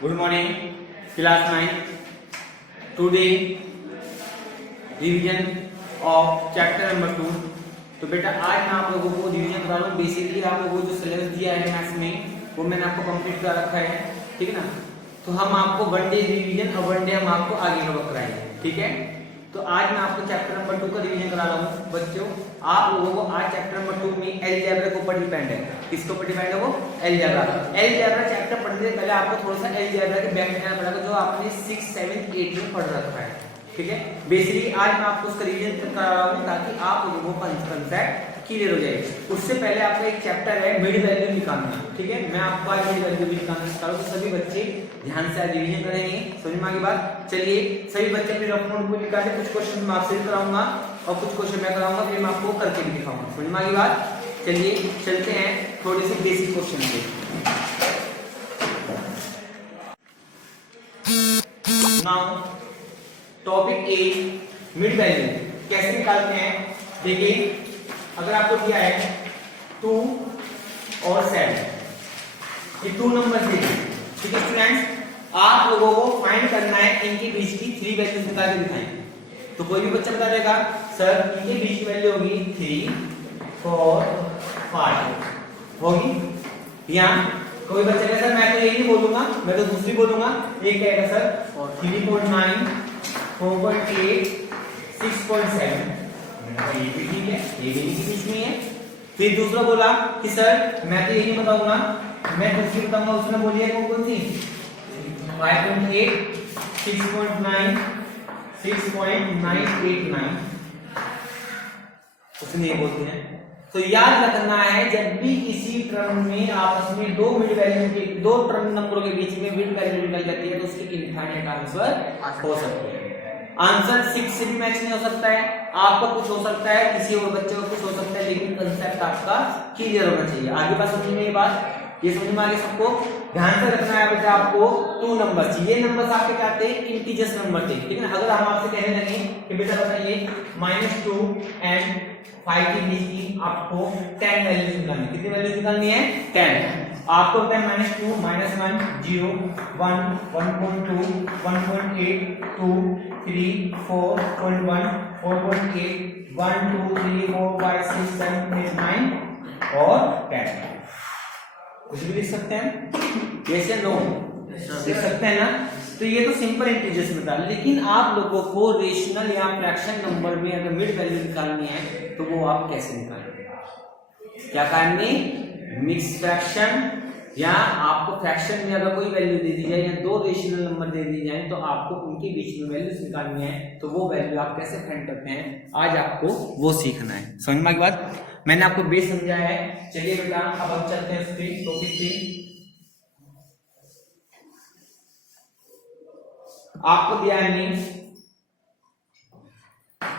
Good morning, class 9. Today revision of chapter number 2. तो बेटा आज मैं आप लोगों को रिवीजन करा रहा हूँ। बेसिकली आप लोगों को जो सिलेबस दिया है मैथ्स में वो मैंने आपको कंप्लीट करा रखा है, ठीक है ना। तो हम आपको वन डे रिवीजन और वन डे हम आपको आगे कवर कराएंगे, ठीक है। तो आज मैं आपको चैप्टर नंबर 2 का रिवीजन करा रहा हूँ बच्चों। आप लोगों को आज चैप्टर नंबर 2 में अलजेब्रा के ऊपर डिपेंड है। किसके ऊपर डिपेंड है? वो अलजेब्रा। अलजेब्रा चैप्टर पढ़ने से पहले आपको थोड़ा सा अलजेब्रा के बैक करना पड़ेगा जो आपने 6, 7, 8 में पढ़ रखा है, ठीक है। बेसिकली आज मैं आपको उसका रिवीजन करा रहा हूँ ताकि आप लोगों को कंसेप्ट क्लियर हो जाए। उससे पहले आपका एक चैप्टर है मिड वैल्यू निकालना, ठीक है। मैं आपको आज मिड वैल्यू भी निकालना सिखा रहा हूँ। तो सभी बच्चे ध्यान से आज रिवीजन करेंगे, समझ में आ गई बात। चलिए सभी बच्चे अपनी रफ नोटबुक निकालें। कुछ क्वेश्चन मैं आपसे कराऊंगा और कुछ क्वेश्चन मैं कराऊंगा, फिर मैं आपको करके भी दिखाऊंगा, समझ में आ गई बात। चलिए चलते हैं थोड़ी सी बेसिक क्वेश्चन पे। नाउ टॉपिक ए मिड वैल्यू कैसे निकालते हैं। देखिए अगर आपको दिया है 2 और 7, ये 2 नंबर दिए, ठीक है स्टूडेंट्स। आप लोगों को फाइंड करना है इनके बीच की 3 वैल्यूज निकाल के दिखाएं। तो कोई भी बच्चा बता देगा सर इनके बीच की वैल्यू होगी 3, 4, 5 होगी। या कोई बच्चा कहेगा सर मैं तो यही नहीं बोलूंगा, मैं तो दूसरी बोलूंगा। ये कहेगा सर 3.9, 4.8, 6.7, ये भी ठीक है, ये भी इनके बीच में है। फिर दूसरा बोला कि सर मैं तो यही बताऊंगा, मैं दूसरी बताऊंगा। उसने बोली है कौन सी 5.8, 6.9, 6.989, उसने ये बोलते हैं। तो याद रखना है जब भी किसी टर्म में आपस में दो मिड वैल्यू के दो टर्म नंबरों के बीच में मिड वैल्यू निकल जाती है तो उसकी इनफाइनाइट आंसर हो सकती है। आंसर 6 से भी मैच नहीं हो सकता है, आपका कुछ हो सकता है, किसी और बच्चे को कुछ हो सकता है, लेकिन कंसेप्ट आपका क्लियर होना चाहिए। आगे बात समझ में ये बात, ये समझ में आ गया सबको। ध्यान से रखना है बेटा आपको 2 नंबर चाहिए। ये नंबर्स आपके क्या थे? इंटीजर्स नंबर थे, ठीक है ना। अगर हम आपसे कहने लगे कि बेटा बताइए -2 एंड 5 के बीच की आपको 10 वैल्यूज निकालनी, कितनी वैल्यूज निकालनी है? 10। आपको होता है -2, -1, 0, 1, 1.2, 1.8, 2, 3, 4.1, 4.8, 1, 2, 3, 4, 5, 6, 7, 8, 9 और 10। कुछ भी लिख सकते हैं, यस या नो लिख सकते हैं ना। तो ये तो सिंपल इंटीजर्स में था, लेकिन आप लोगों को रेशनल या फ्रैक्शन नंबर में अगर मिड वैल्यू निकालनी है तो वो आप कैसे निकालेंगे? क्या करनी? मिक्स फ्रैक्शन, या आपको फ्रैक्शन में अगर कोई वैल्यू दे दी जाए या 2 रेशनल नंबर दे दी जाए तो आपको उनके बीच में वैल्यूज निकालनी है। तो वो वैल्यू आप कैसे फाइंड करते हैं आज आपको वो सीखना है, समझ में आ गई बात। मैंने आपको बेस समझाया है। चलिए बेटा अब हम चलते हैं स्क्रीन टॉपिक पे। आपको दिया है mean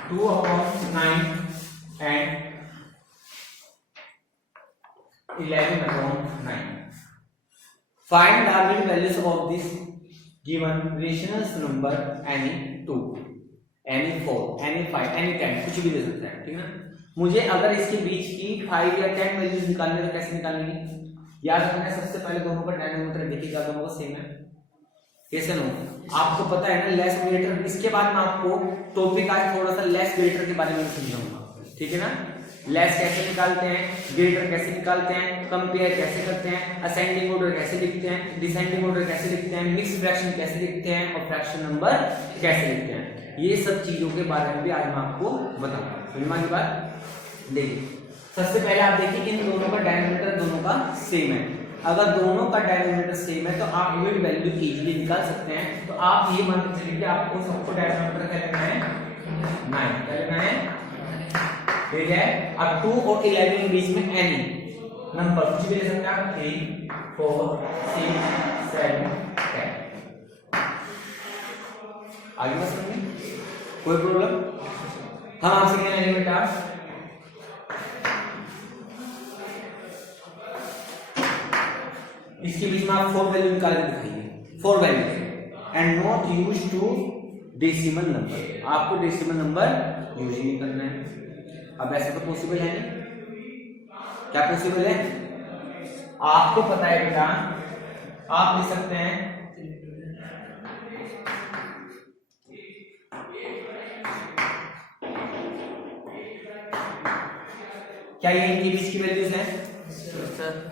2/9 and 11/9। Find the middle values of this given rational number any 2, any 4, any 5, any 10, कुछ भी दे सकते हैं, ठीक है ना। मुझे अगर इसके बीच की 5 या 10 वैल्यूज निकालनी तो कैसे निकालेंगे? याद रखना है सबसे पहले दोनों का डिनोमिनेटर देखिएगा, दोनों का सेम है, कैसे नो आपको पता है ना लेस ग्रेटर। इसके बाद मैं आपको टॉपिक आज थोड़ा सा लेस ग्रेटर के बारे में समझाऊंगा, ठीक है ना। लेस कैसे निकालते हैं, ग्रेटर कैसे निकालते हैं, कंपेयर कैसे करते हैं, असेंडिंग ऑर्डर कैसे लिखते हैं, डिसेंडिंग ऑर्डर कैसे लिखते हैं, मिक्स फ्रैक्शन कैसे लिखते हैं और फ्रैक्शन नंबर कैसे लिखते हैं। ये सब चीजों के बारे में भी आज मैं आपको बताऊंगा, समझ में आ गई बात। देखिए सबसे पहले आप देखिए इन दोनों का डिनोमिनेटर दोनों का सेम है। अगर दोनों का डिनोमिनेटर सेम है तो आप मिड वैल्यू इजीली निकाल सकते हैं। तो आप ये मान के चलिए कि आपको सबको डिनोमिनेटर क्या लेना है? 9 क्या लेना है, ठीक है। अब 2 और 11 के बीच में एनी नंबर कुछ भी ले सकते हैं आप, 3, 4, 6, 7, 10। आगे बस समझिए, कोई प्रॉब्लम? हम आपसे क्या लेंगे बेटा? इसके बीच में आप 4 वैल्यू निकाल के दिखाइए, 4 value and not use two decimal number. आपको डेसिमल नंबर यूज ही नहीं करना है। अब ऐसे तो पॉसिबल है नहीं, क्या पॉसिबल है? आपको पता है बेटा, आप लिख सकते हैं क्या ये इनके बीच की वैल्यूज हैं?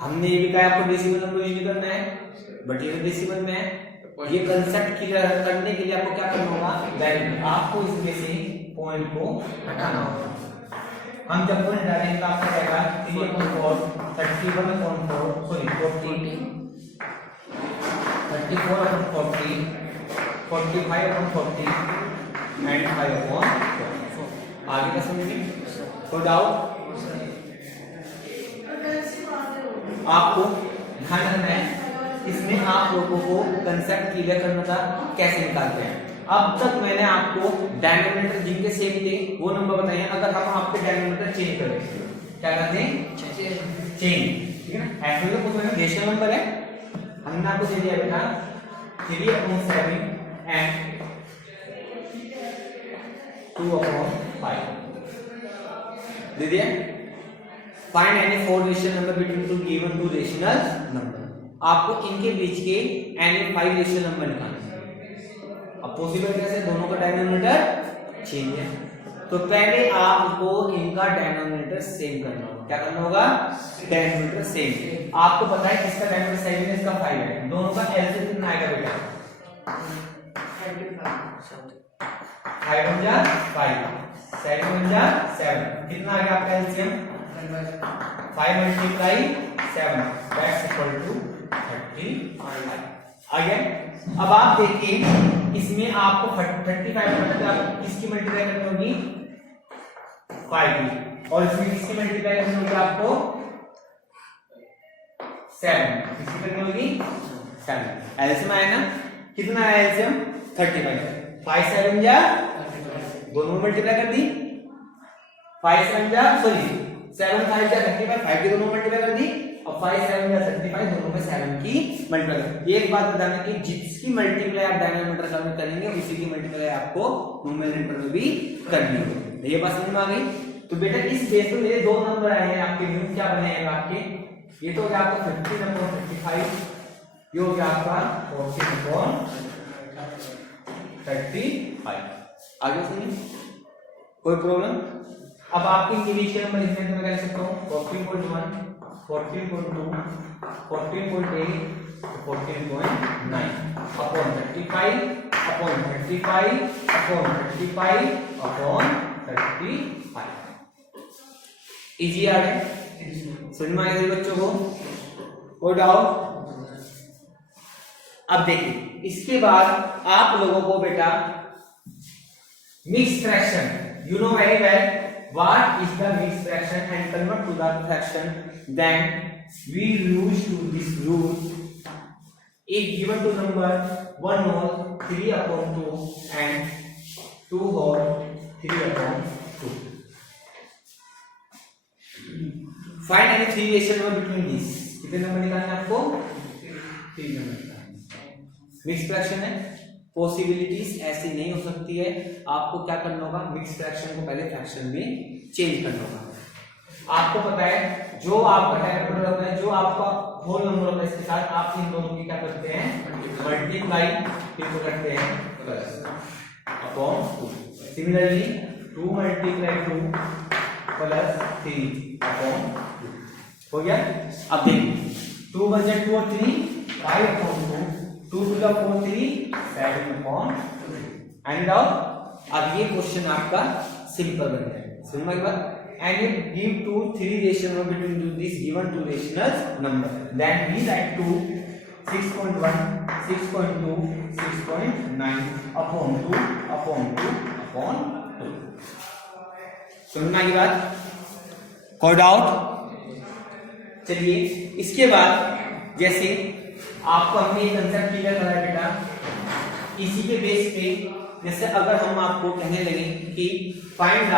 हमने ये भी कहा आपको डेसिमल नंबर यूज करना है, बट ये डेसिमल में है। ये कंसेप्ट क्लियर करने के लिए आपको क्या करना होगा? वैल्यू आपको इसमें से पॉइंट को हटाना होगा। हम जब पॉइंट डालेंगे तो आपका रहेगा 3/4 31/4 सॉरी 40 34/40 45/40 एंड 5/4। आगे का समझिए, कोई डाउट? आपको ध्यान रखना है इसमें आप लोगों को कंसेप्ट क्लियर करना था कैसे निकालते हैं। अब तक मैंने आपको डायनोमीटर जिनके सेम थे वो नंबर बताए हैं। अगर हम आपके डायनोमीटर चेंज करें, क्या करते हैं? चेंज, ठीक है ना। एक्चुअली तो कुछ में रेशनल नंबर है, हमने आपको दे दिया बेटा 3/7 एंड 2/5 दे दिया। Find any 4 rational number between two given two rational number. आपको इनके बीच के एनी 5 रेशनल नंबर निकालने। अब पॉसिबल कैसे? दोनों का डिनोमिनेटर चेंज है, तो पहले आपको इनका डिनोमिनेटर सेम करना होगा। क्या करना होगा? Denominator same. आपको पता है किसका डिनोमिनेटर 7 है, इसका 5 है। दोनों का एलसीएम कितना आएगा बेटा? 5 1 जा 5 7 1 जा 7 कितना आ गया आपका LCM? 5 multiply 7 that's equal to 35 आ गया। अब आप देखिए इसमें आपको 35 मतलब किसकी मल्टीप्लाई करनी होगी? 5 की, और इसमें किसकी मल्टीप्लाई करनी होगी आपको? 7 किसकी करनी होगी? 7। एलसीएम आया ना, कितना आया एलसीएम? 35। 5 7 जा दोनों मल्टीप्लाई कर दी, 5 7 जा सॉरी 7 5 जा 35, 5 की दोनों मल्टीप्लाई कर दी, और 5 7 जा 35 दोनों में 7 की मल्टीप्लाई। एक बात बताना कि जिसकी मल्टीप्लाई आप डिनोमिनेटर में करेंगे उसी की मल्टीप्लाई आपको न्यूमरेटर में भी करनी होगी। ये बात समझ में आ गई? तो बेटा इस बेस पे मेरे 2 नंबर आए हैं आपके न्यू, क्या बने हैं आपके? ये तो हो गया आपका 15/35, ये हो गया आपका 40/35। आगे सुनिए, कोई प्रॉब्लम? अब आपके इनके बीच के नंबर लिखने तो मैं क्या लिख सकता हूँ? 14.1 14.2 14.8 14.9 upon 35 upon 35 upon 35 upon 35। Easy आ गया? समझ में आ गया बच्चों को? कोई डाउट? अब देखिए इसके बाद आप लोगों को बेटा mix fraction, you know very well what is the mixed fraction and convert to the fraction, then we use to this rule. If given to number 1 whole 3/2 and 2 whole 3/2, find any 3 ratio number between these। कितने number निकालने आपको? 3 number निकालने। Mix fraction है, possibilities ऐसी नहीं हो सकती है। आपको क्या करना होगा? मिक्स फ्रैक्शन को पहले फ्रैक्शन में चेंज करना होगा। आपको पता है जो आपका डिनोमिनेटर होता है, जो आपका होल नंबर होता है, इसके साथ आप इन दोनों की क्या करते हैं? मल्टीप्लाई, फिर करते हैं plus upon 2। Similarly 2 × 2 plus 3 upon 2 हो गया। अब देखिए 2 × 2 और 3 5/2 2 to the 4 3 7/2 एंड अब ये क्वेश्चन आपका सिंपल बन गया। समझ में बात? and it give to 3 rational between this given 2 rational number, then we write to 6.1 6.2 6.9 upon 2 upon 2 upon 2। समझ में आई बात? कोई डाउट? चलिए इसके बाद जैसे आपको हमने ये कंसेप्ट क्लियर करा बेटा, इसी के बेस पे जैसे अगर हम आपको कहने लगे कि find the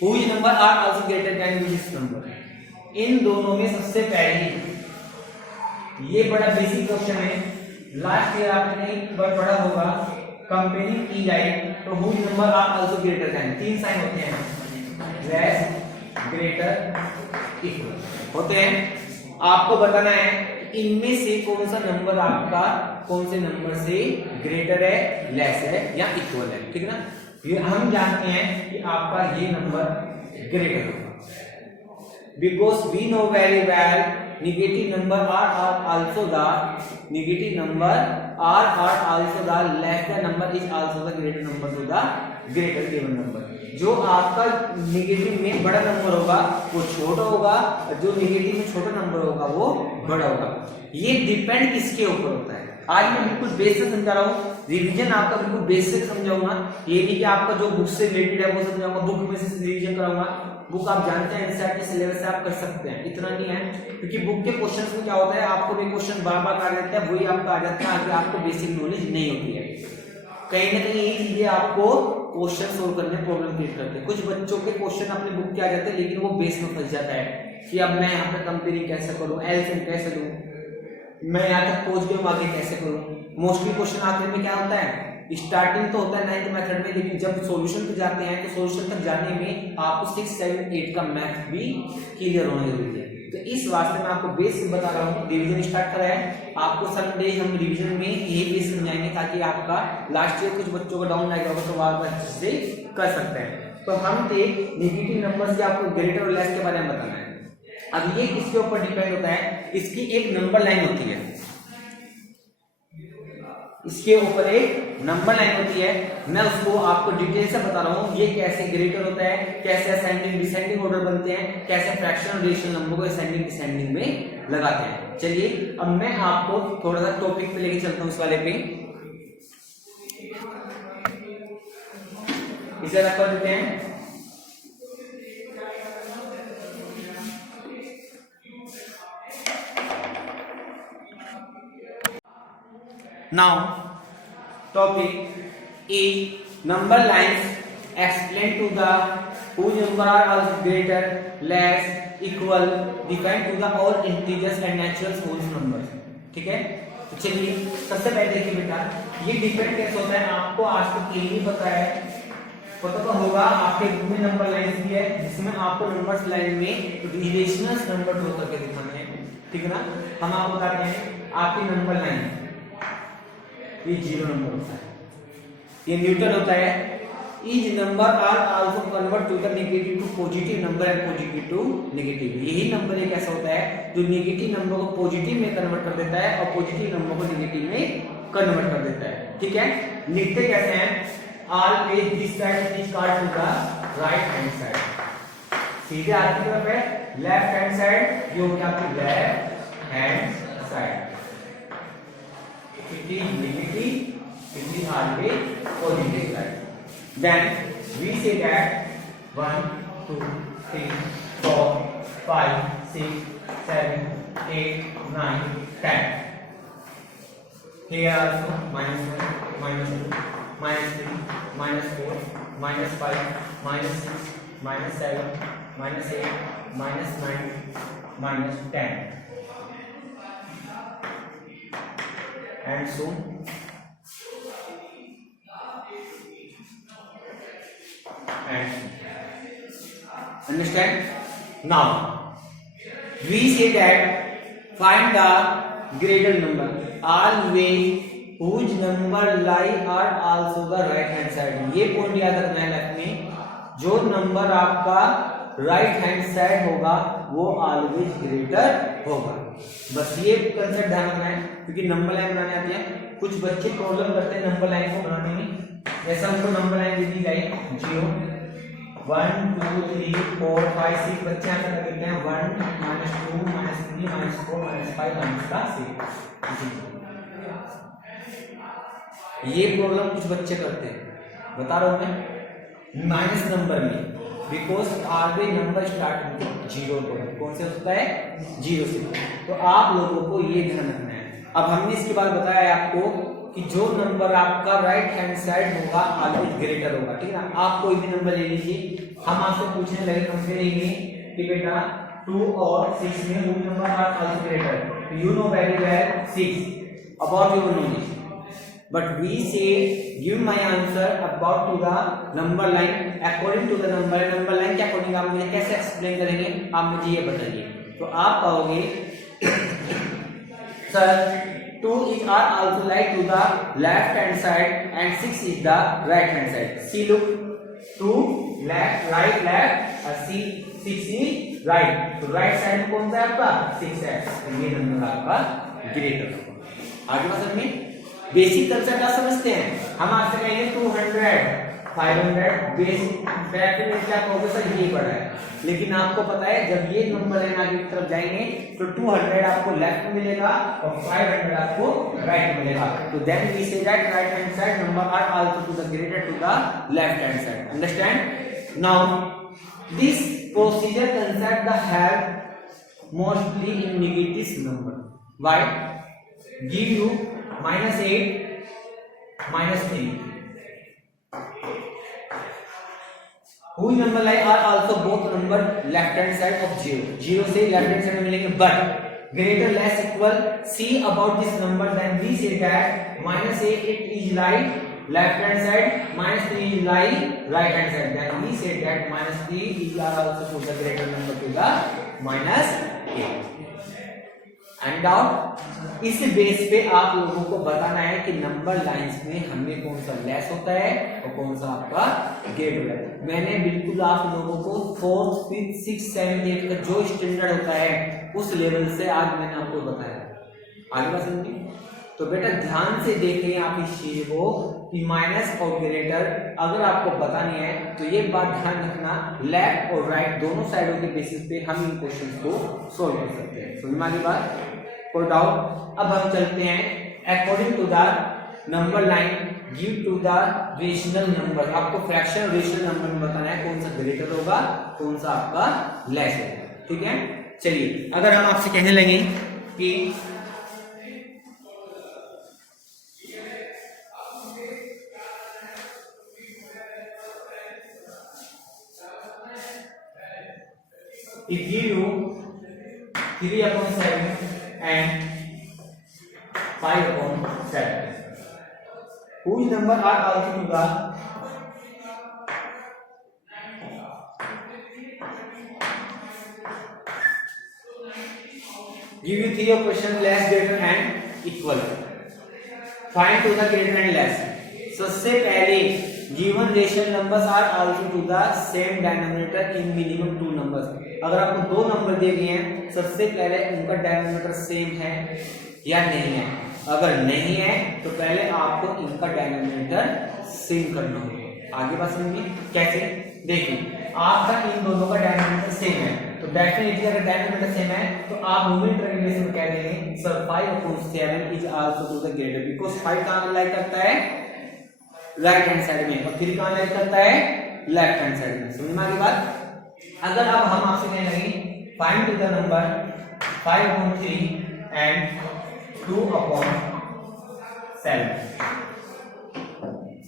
whose number are also greater than this number, इन दोनों में सबसे पहले ये बड़ा बेसिक क्वेश्चन है, लास्ट ईयर आपने नहीं पढ़ा होगा, कंपेयरिंग की जाए तो whose number are also greater than, 3 sign होते हैं, लेस ग्रेटर इक्वल होते हैं। आपको बताना है इनमें से कौन सा नंबर आपका कौन से नंबर से ग्रेटर है, लेस है या इक्वल है, ठीक है ना। ये हम जानते हैं कि आपका ये नंबर ग्रेटर होगा, because we know very well negative number are also the negative number are also the lesser number is also the greater number to the greater given number। जो आपका नेगेटिव में बड़ा नंबर होगा वो छोटा होगा, और जो नेगेटिव में छोटा नंबर होगा वो बड़ा होगा। ये डिपेंड किसके ऊपर होता है, आज मैं बिल्कुल बेसिक समझा रहा हूँ, रिवीजन आपका बिल्कुल बेसिक समझाऊंगा। ये नहीं कि आपका जो बुक से रिलेटेड है वो समझाऊंगा, बुक में से रिवीजन कराऊंगा। बुक आप जानते हैं एनसीईआरटी सिलेबस से आप कर सकते हैं, इतना नहीं है, क्योंकि बुक के क्वेश्चंस में क्या होता है, आपको भी क्वेश्चन बार बार आ जाता है, वही आपका आ जाता है, आगे आपको बेसिक नॉलेज नहीं होती है। कहीं ना कहीं ये चीजें आपको क्वेश्चन सोल्व करने में प्रॉब्लम क्रिएट करते हैं। कुछ बच्चों के क्वेश्चन अपने बुक के आ जाते हैं, लेकिन वो बेस में फंस जाता है कि अब मैं यहाँ पे कंपेयरिंग कैसे करूँ, एलसीएम कैसे लूँ, मैं यहाँ तक पहुंच गया आगे कैसे करूँ। मोस्टली क्वेश्चन आते में क्या होता है, स्टार्टिंग तो होता है 9th मेथड में, लेकिन जब सॉल्यूशन पे जाते हैं तो सॉल्यूशन तक जाने में आपको 6, 7, 8 का मैथ भी क्लियर होना जरूरी है। तो इस वास्ते मैं आपको बेस बता रहा हूँ, रिवीजन स्टार्ट करा है आपको। संडे हम रिवीजन में ये बेस समझाएंगे ताकि आपका लास्ट ईयर कुछ बच्चों का डाउन आएगा तो आप अच्छे से कर सकते हैं। तो हम एक नेगेटिव नंबर से आपको ग्रेटर और लेस के बारे में बताना है। अब ये किसके ऊपर डिपेंड होता है, इसकी एक नंबर लाइन होती है, इसके ऊपर एक नंबर लाइन होती है, मैं उसको आपको डिटेल से बता रहा हूँ। ये कैसे ग्रेटर होता है, कैसे असेंडिंग डिसेंडिंग ऑर्डर बनते हैं, कैसे फ्रैक्शन और रेशनल नंबर को असेंडिंग डिसेंडिंग में लगाते हैं। चलिए अब मैं आपको थोड़ा सा टॉपिक पे लेके चलता हूँ, इस वाले पे इसे रख देते हैं। Now, topic is number lines explain to the whose number are also greater, less, equal, defined to the all integers and natural whole numbers। ठीक है, तो चलिए सबसे पहले देखिए बेटा, ये डिपेंड कैसे होता है, आपको आज तक ये नहीं पता है, पता तो होगा, आपके बुक में नंबर लाइन भी है जिसमें आपको नंबर्स लाइन में रिलेशनल नंबर ड्रॉ करके दिखाने हैं, ठीक है ना। हम आपको बताते हैं आपकी नंबर लाइन ये 0 नंबर होता है, ये न्यूटन होता है। Each number are also convert to the negative to positive number and positive to negative. यही नंबर एक ऐसा होता है जो नेगेटिव नंबर को पॉजिटिव में कन्वर्ट कर देता है और पॉजिटिव नंबर को नेगेटिव में कन्वर्ट कर देता है, ठीक है। लिखते कैसे हैं, always this side is card to the right hand side, सीधे हाथ की तरफ है, लेफ्ट हैंड साइड ये हो गया आपकी left hand side. It is negative, it is always positive side. Then we say that 1, 2, 3, 4, 5, 6, 7, 8, 9, 10. Here also -1, -2, -3, -4, -5, -6, -7, -8, -9, -10. And so and understand. Now we say that find the greater number, always whose number lie are also the right hand side। ये point याद रखना है life में, जो number आपका right hand side होगा वो always greater होगा। बस ये कंसेप्ट ध्यान रखना है, क्योंकि नंबर लाइन बनाने आती है, कुछ बच्चे प्रॉब्लम करते हैं नंबर लाइन को बनाने में। जैसा हमको नंबर लाइन दी गई 0, 1, 2, 3, 4, 5, 6 बच्चे यहाँ तक लिखते हैं 1, -2, -3, -4, -5, -6। ये प्रॉब्लम कुछ बच्चे करते हैं, बता रहा हूँ मैं, माइनस नंबर में, because always number start with 0 पर, कौन से होता है 0 से। तो आप लोगों को ये ध्यान रखना है। अब हमने इसके बाद बताया आपको कि जो नंबर आपका राइट हैंड साइड होगा ऑलवेज ग्रेटर होगा, ठीक है ना। आप कोई भी नंबर ले लीजिए, हम आपसे पूछने लगे कंपेयरिंग में कि बेटा 2 और 6 में वो number are also greater, you know very well 6 about your knowledge, but we say give my answer about to the number line according to the number line के अकॉर्डिंग आप मुझे कैसे एक्सप्लेन करेंगे, आप मुझे ये बताइए। तो आप कहोगे Sir, 2 is are also like to the left hand side and 6 is the right hand side. See, look, 2 left, left और 6 is right. तो right side में कौन सा है आपका 6 है, तो ये नंबर आपका ग्रेटर होगा। आगे बात समझिए, बेसिक कंसेप्ट आप समझते हैं। हम आपसे कहेंगे 200 500 बेसिक डेफिनेटली आपको ऑब्वियसली सर ये पढ़ा है, लेकिन आपको पता है जब ये नंबर लाइन आगे की तरफ जाएंगे तो 200 आपको लेफ्ट में मिलेगा और 500 आपको राइट में मिलेगा। तो then we say that right hand side number are also to the greater to the left hand side. Understand? Now this procedure concept the help mostly in negative number. Why? Give you -8 -3 whose number line are also both number left hand side of 0 से left hand side में मिलेंगे, but greater less equal see about this number, then we say that -8 it is like left hand side, -3 is like right hand side, then we say that -3 is also to the greater number to the -8 and doubt. इस base पे आप लोगों को बताना है कि number lines में हमें कौन सा लेस होता है और कौन सा आपका ग्रेटर होता है। मैंने बिल्कुल आप लोगों को 4th 5th 6th 7th 8th का जो स्टैंडर्ड होता है उस लेवल से आज मैंने आपको बताया। आगे बात समझिए, तो बेटा ध्यान से देखें आप इस चीज को कि माइनस और ग्रेटर अगर आपको बतानी है तो ये बात ध्यान रखना, लेफ्ट और राइट दोनों साइडों के बेसिस पे हम इन क्वेश्चंस को सॉल्व कर सकते हैं। समझ में आ गई बात? कोई डाउट? अब हम चलते हैं according to the number line give to the rational number. आपको फ्रैक्शन रेशनल नंबर में बताना है कौन सा ग्रेटर होगा कौन सा आपका लेस होगा। ठीक है, चलिए अगर हम आपसे कहने लगे कि it give you 3/7 and 5/7 whose number are also to the give you 3 equation less greater and equal, find to the greater and less। सबसे पहले given rational numbers are also to the same denominator in minimum 2 numbers। अगर आपको 2 number दिए गए हैं सबसे पहले उनका डिनोमिनेटर सेम है या नहीं है। अगर नहीं है तो पहले आपको इनका डिनोमिनेटर सेम करना होगा। आगे बात समझिए कैसे? देखिए आपका इन दोनों का डिनोमिनेटर सेम है तो डेफिनेटली अगर डिनोमिनेटर सेम है तो आप न्यूमरेटर के बेस में कह देंगे sir 5/7 is also to the greater, because 5 कहां लाइक करता है राइट हैंड साइड में और 3 कहां लाइक करता है लेफ्ट हैंड साइड में। समझ में आ गई बात? अगर अब हम आपसे कहने लगे find to the number 5/3 and 2/7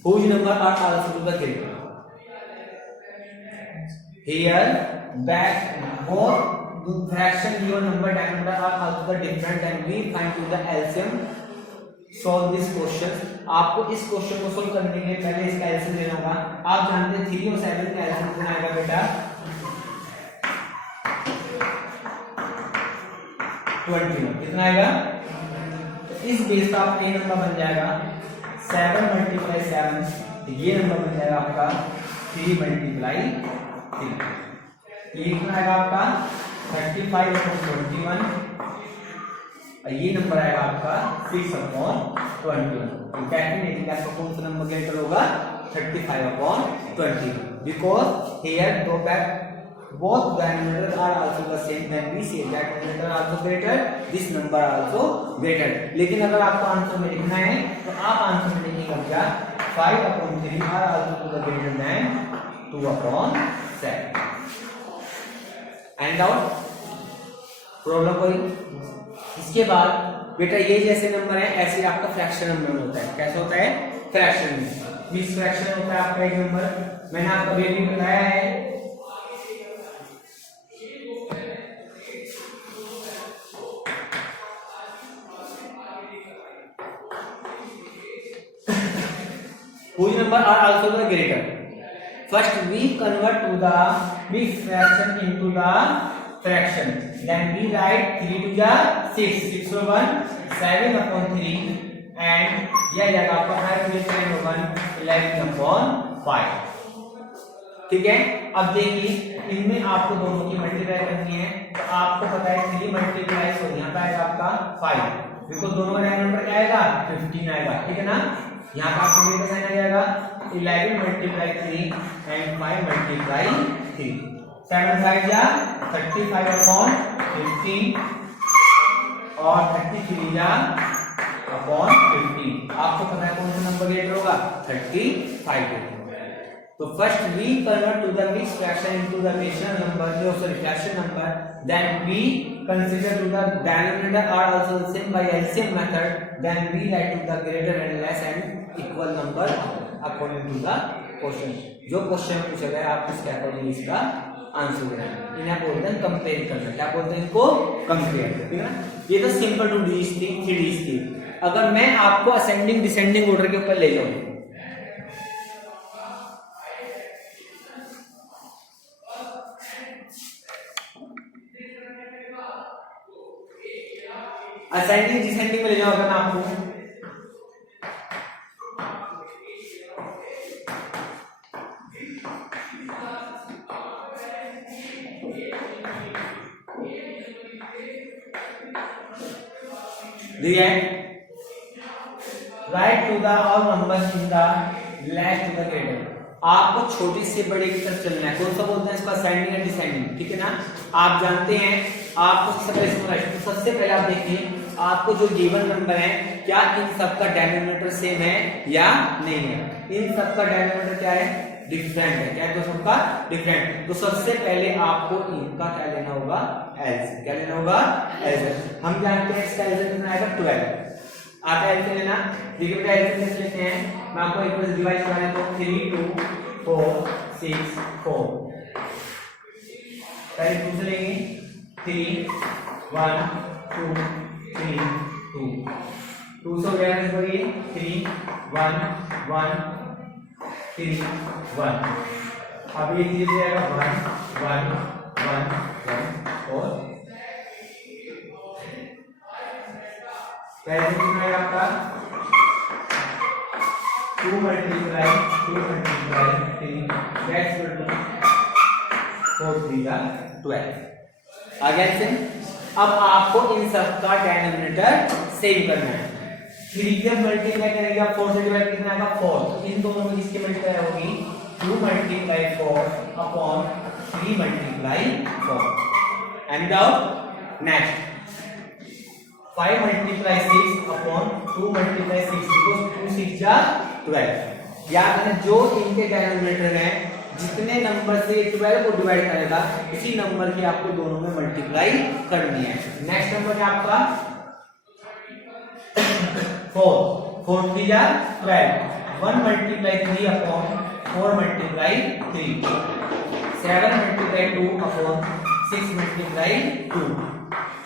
whose number are also to the greater, here back both fraction given number denominator are also the different and we find to the LCM solve this question। आपको इस question को solve करने के लिए पहले इसका LCM लेना होगा। आप जानते हैं 3 और 7 का एलसीएम कितना आएगा बेटा 21, कितना आएगा? तो इस बेस पर आपका ये नंबर बन जाएगा 7 × 7, ये नंबर बन जाएगा आपका 3 × 3, ये कितना आएगा आपका 35/21 और ये नंबर आएगा आपका 6/21। तो डेफिनेटली आपका कौन सा नंबर ग्रेटर होगा 35/21, बिकॉज हियर दो back both denominators are also the same, then we say that denominator also greater, this number also greater। लेकिन अगर आपको आंसर में लिखना है तो आप आंसर में लिखिएगा क्या 5/3 are also to the greater than 2/7। And out problem कोई? इसके बाद बेटा ये जैसे नंबर है ऐसे आपका फ्रैक्शन नंबर होता है। कैसे होता है? फ्रैक्शन में मिक्स फ्रैक्शन होता है आपका एक नंबर। मैंने आपको वैल्यू बताया है whose number are also the greater। First we convert to the mixed fraction into the fraction. Then we write 3 to the 6, 6 over 1, 7/3 and यह जाएगा आपका 5 ठीक है। अब देखिए इनमें आपको दोनों की मल्टीप्लाई करनी है, तो आपको पता है 3 मल्टीप्लाई तो यहाँ पे आएगा आपका 5, बिकॉज दोनों का डिनोमिनेटर क्या आएगा 15 आएगा, ठीक है ना। यहाँ पे आपको ये साइन आ जाएगा 11 मल्टीप्लाई 3 एंड 5 मल्टीप्लाई 3, 7 5 जा 35/15 और 33 जा अपॉन 15। आपको पता है कौन सा नंबर ग्रेटर होगा 35। तो first we convert to the mixed fraction into the rational number, fraction number, then we consider to the denominator are also the same by LCM method, then we write to the greater and less and equal number according to the question. जो question पूछा गया आप उसके according इसका answer देना है। इन्हें बोलते हैं कंपेयर करना, क्या बोलते हैं इनको कंपेयर, ठीक है ना। ये तो सिंपल 2D थी, 3D थी। अगर मैं आपको असेंडिंग डिसेंडिंग ऑर्डर के ऊपर ले जाऊं, असेंडिंग डिसेंडिंग में ले जाऊं अगर मैं आपको, right to the all numbers in the less to the greater. आपको छोटी से बड़े की तरफ चलना है, कौन सा बोलते हैं इसका असेंडिंग एंड डिसेंडिंग, ठीक है ना। आप जानते हैं आपको सबसे पहले आप देखिए आपको जो गिवन नंबर है क्या इन सबका डिनोमिनेटर सेम है या नहीं है। इन सबका डिनोमिनेटर क्या है डिफरेंट है, क्या है तो सबका डिफरेंट। तो सबसे पहले आपको इनका क्या लेना होगा एलसीएम, क्या लेना होगा एलसीएम। हम जानते हैं इसका एलसीएम कितना आएगा 12 आता है एलसीएम लेना। देखिए बेटा एलसीएम कैसे लेते हैं, मैं आपको एक बार डिवाइड कराने तो 3 2 4 6 4 पहले दूसरे लेंगे 3 1 2 3 2 2 से गया 3 1 1 3 1। अब ये चीज जाएगा 1 1 1 1 और कैसे कितना है आपका 2 मल्टीप्लाई 3 दैट्स इक्वल टू 4 3 12 आ गया से। अब आपको इन सब का डिनोमिनेटर सेम करना है। 3 के मल्टीप्लाई करेंगे 4 से डिवाइड कितना आएगा 4, तो इन दोनों में किसकी मल्टीप्लाई होगी 2 multiply 4 upon 3 multiply 4 and out next 5 multiply 6 upon 2 multiply 6 because 2 6 जा 12। याद रखना जो इनके डिनोमिनेटर है जितने नंबर से 12 को डिवाइड करेगा उसी नंबर की आपको दोनों में मल्टीप्लाई करनी है। नेक्स्ट नंबर है आपका 4 4 3 जा 12 1 multiply 3 upon 4 multiply 3 7 multiply 2 upon 6 multiply 2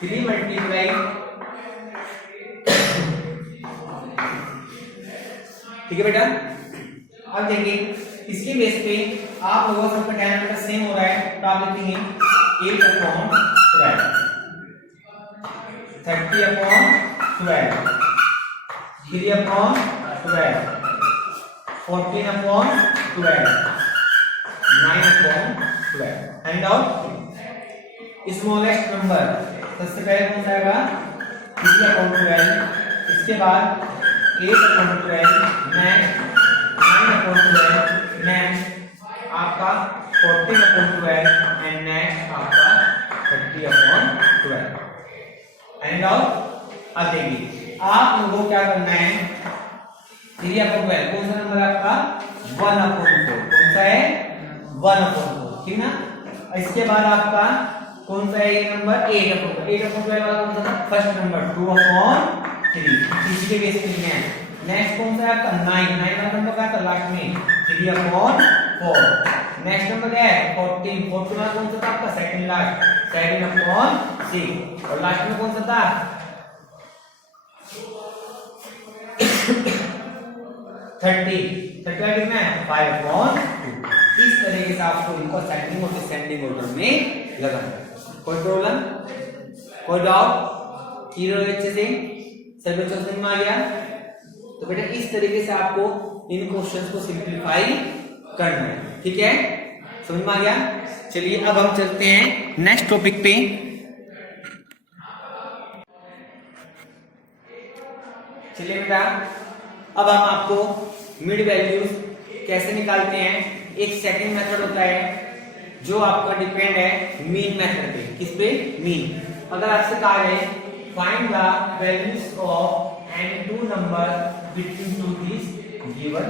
3 multiply ठीक है बेटा। अब देखिए इसके बेस पे आप लोगों सबका डिनोमिनेटर सेम हो रहा है तो आप लिखेंगे 8 upon 12 30 upon 12 3 upon 12 14 upon 12 9 upon 12 find out smallest number. सबसे पहले कौन सा आएगा 3 अपॉन 12, इसके बाद 8 अपॉन 12 नेक्स्ट 9 अपॉन 12 नेक्स्ट आपका 14 अपॉन 12 एंड नेक्स्ट आपका 30 अपॉन 12 एंड आउट। अब देखिए आप लोगों को क्या करना है 3 अपॉन 12 कौन सा नंबर है आपका 1 अपॉन 4, कौन सा है 1 अपॉन 4, ठीक ना। इसके बाद आपका कौन सा है ये नंबर 8 अपॉन 12 वाला कौन सा था फर्स्ट नंबर 2 अपॉन 3 इसके बेस पे है। नेक्स्ट कौन सा है आपका 9 वाला नंबर क्या था लास्ट में 3 अपॉन 4। नेक्स्ट नंबर क्या है 14 वाला कौन सा था आपका सेकंड लास्ट 7 अपॉन 6 और लास्ट में कौन सा था 30 कितना है 5 अपॉन 2। इस तरीके से आपको इनको असेंडिंग और डिसेंडिंग ऑर्डर में लगाना है। कोई प्रॉब्लम, कोई डाउट? क्लियर है अच्छे से? सभी बच्चों समझ में आ गया? तो बेटा इस तरीके से आपको इन क्वेश्चंस को सिंपलीफाई करना है, ठीक है? समझ में आ गया? चलिए अब हम चलते हैं नेक्स्ट टॉपिक पे। चलिए बेटा अब हम आपको मिड वैल्यूज कैसे निकालते हैं। एक सेकंड मेथड होता है जो आपका डिपेंड है मीन मेथड पे। किस पे? मीन। अगर आपसे कहा जाए find the values of any two number between to this given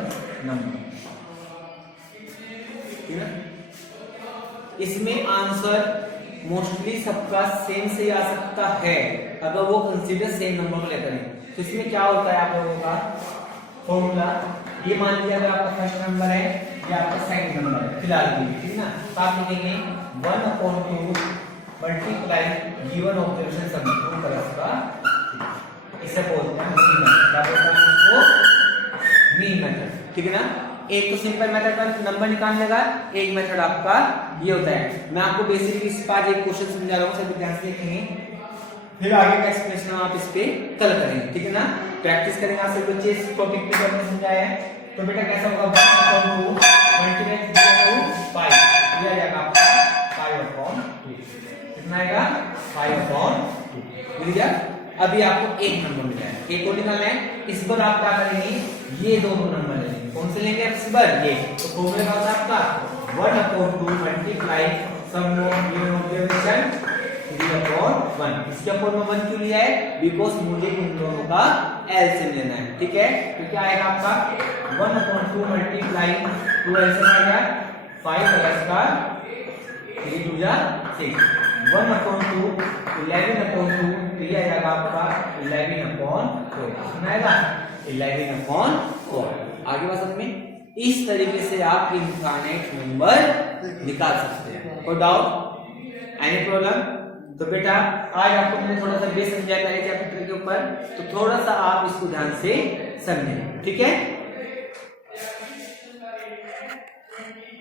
number, ठीक है? इसमें आंसर मोस्टली सबका सेम से आ सकता है अगर वो कंसीडर सेम नंबर को लेकर है। तो इसमें क्या होता है आप लोगों का फॉर्मूला, ये मान लीजिए अगर आपका फर्स्ट नंबर है या आपका सेकंड नंबर है फिलहाल के लिए, ठीक ना? तो आप लिखेंगे 1/2 multiply given observation subtract plus का, इसे बोलते हैं मीन मेथड। क्या बोलते हैं इसको? मीन मेथड, ठीक है ना? एक तो सिंपल मेथड पर नंबर निकालने का, एक मेथड आपका ये होता है। मैं आपको बेसिकली इस बार एक क्वेश्चन समझा रहा हूँ, सभी ध्यान से देखेंगे, फिर आगे का एक्सप्लेनेशन आप इस पे कल करेंगे, ठीक है ना? प्रैक्टिस करेंगे आप सभी बच्चे इस टॉपिक पे करने समझाया है। तो बेटा कैसा होगा 1/2 मल्टीप्लाई 5 ये आ जाएगा आपका 5/2, कितना आएगा 5/2, मिल गया? अभी आपको एक नंबर मिला है, एक और निकालना है। इस बार आप क्या करेंगे, ये दोनों नंबर लेंगे। कौन से लेंगे इस बार? ये। तो फॉर्मूला क्या होता है आपका 1/2 multiply sum of given observation 3/1। इसके ऊपर में 1 क्यों लिया है? बिकॉज मुझे इन दोनों का एलसीएम लेना है, ठीक है? तो क्या आएगा आपका 1/2 मल्टीप्लाई 2 एलसीएम आएगा 5 प्लस का 3 2 जा 6, 1/2 11/2 तो ये आएगा आपका 11/4, कितना आएगा 11/4। आगे बात समझ में? इस तरीके से आप इनफाइनाइट नंबर निकाल सकते हैं। कोई डाउट? Any problem? तो बेटा आज आपको मैंने थोड़ा सा बेस समझाया पहले चैप्टर के ऊपर, तो थोड़ा सा आप इसको ध्यान से समझें, ठीक है?